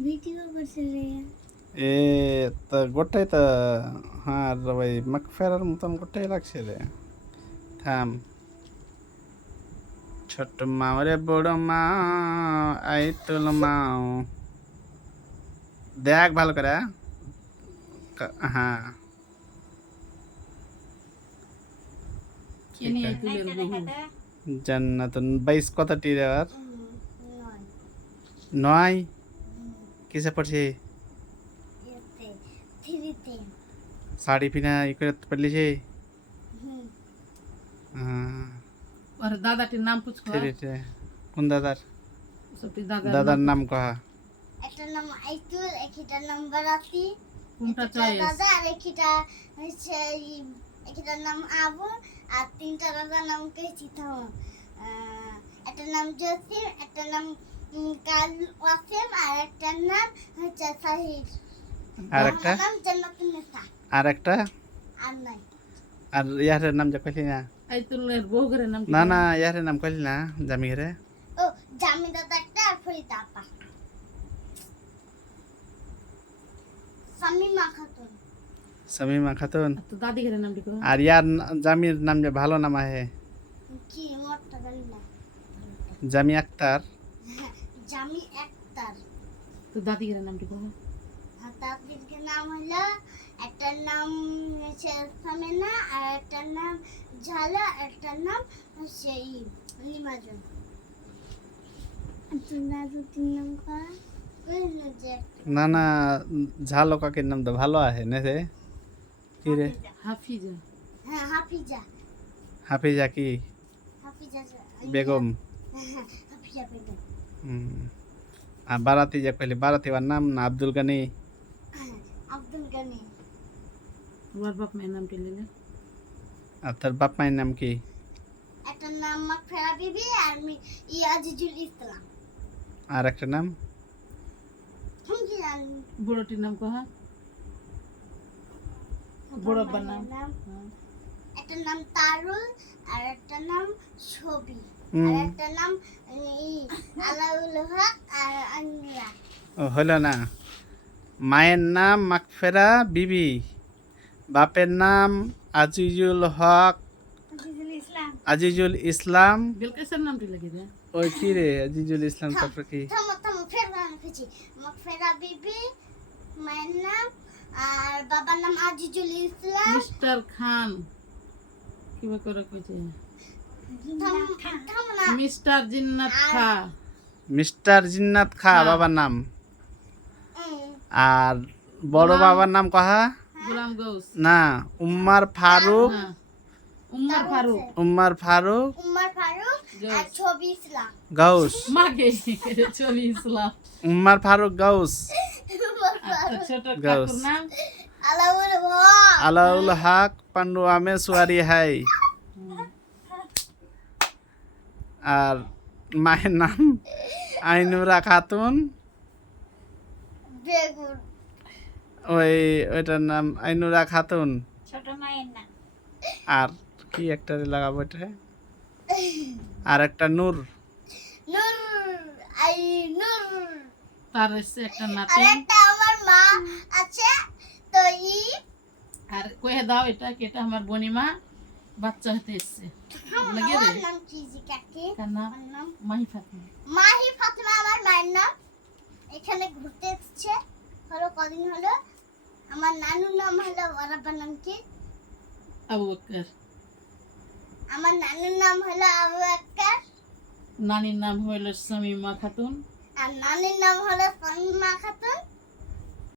Video করছে রে এ তো গোটাই তো হ্যাঁ রে ভাই মাকফেরার মতন গোটাই লাগছে রে থাম ছোট মাও রে বড় মা আইতুল মাও দেখ ভালো করে হ্যাঁ কেনি আইতুলের বহু জান্নাতুন 22 কতটি রে আর 9 কিসে পড়ছি থ্রিতে শাড়ি পিনা ই করে পড়লিছে আর দাদাটির নাম পুছ কর থ্রিতে কোন দাদার সবটি দাদার নাম কহা একটা নাম আইতুল একটা নাম বারাতি কোনটা চয়েস দাদা আর একটা হচ্ছে একটা নাম আবু আর তিনটা দাদার নাম কইছি তো একটা নাম জসিম একটা নাম কাল ওয়াসিম আর একটা নাম হচ্ছে সাহিদ আর একটা নাম জান্নাতুন নিসা আর একটা আর নাই আর ইয়ারের নাম যা কইলি না আইতুলের বহুগের নাম না না ইয়ারের নাম কইলি না জামিরে ও জামি দাদা একটা আর ফরিদা আপা সামিমা খাতুন শামিমা খাতুন তো দাদিগের নামটি কো আর ইয়ার জামির নাম যে ভালো নাম আহে কি মোটটা জানি না জামি আক্তার জামি একতার তো দাদিগের নামটি কো আর তাদের নাম হলো একটা নাম হচ্ছে সামেনা আর একটা নাম ঝালা একটা নাম হচ্ছে লিমাজন তোমরা দুটি নাম করা যে না না ঝালো কাকের নাম তো ভালো আহে না রে কি রে হাফিজা হ্যাঁ হাফিজা হাফিজা কি হাফিজা বেগম হাফিজা বেগম আর বারাতি যে কইলি বারাতি ওর নাম না আব্দুল গানি আব্দুল গানি তোমার বাপ মায়ের নামটি লিলে আর তার বাপ মায়ের নাম কি একটা নাম মাকফেরা বিবি আর আজিজুল ইসলাম আর একটা নাম তুমি কি জানি বড়টির নাম কহা বড় আব্বার নাম একটা নাম তারুল আর একটা নাম ছবি হুম। আর একটা নাম আলাউল হক আর আনরা ও হলো না মায়ের নাম মাকফেরা বিবি বাপের নাম আজিজুল হক আজিজুল ইসলাম আজিজুল ইসলাম বিলকেসের নামটি লাগি দে ওই কি রে আজিজুল ইসলাম তারপর কি থামো ফের গান খুঁজি মাকফেরা বিবি মায়ের নাম আর বাবার নাম আজিজুল ইসলাম মিস্টার খান কিবা করে কইছে থামো না মিস্টার জিন্নাত খা মিস্টার জিন্নাত খা হ্যাঁ। বাবার নাম উম, আর বড় বাবার নাম কহা গোলাম গৌস না উম্মার ফারুক হ্যাঁ উম্মর ফারুক উম্মার ফারুক উমর ফারুক আর ছবি ইসলাম গাউস মাগে ছবি ইসলাম উম্মার ফারুক গাউস উমর আর ছোট গৌস। কাকুর নাম আলাউল হক আলাউল হক পান্ডু আমে সুয়ারি হাই আর মায়ের নাম আইনুরা খাতুন বেগুন ওইটার নাম আইনুরা খাতুন ছোট মায়ের নাম আর কি একটা লাগাবো এটা আর একটা নূর নূর আই নূর তার এসে একটা আর নাতি একটা আমার মা আছে তো আর কয়ে দাও এটা কি এটা আমার বনিমা বাচ্চা হতে এসছে লাগিয়ে আমার দে নাম কি জি কাকি কার নাম আমার নাম মাহি ফাতিমা মাহি ফাতিমা আমার মায়ের নাম এখানে ঘুরতে এসেছে হলো কদিন হলো আমার নানুর নাম হলো ওর আব্বার নাম কি আবু বকর আমার নানুর নাম হলো আবু আক্কার নানির নাম হইল শামিমা খাতুন আর নানির নাম হলো সামিমা খাতুন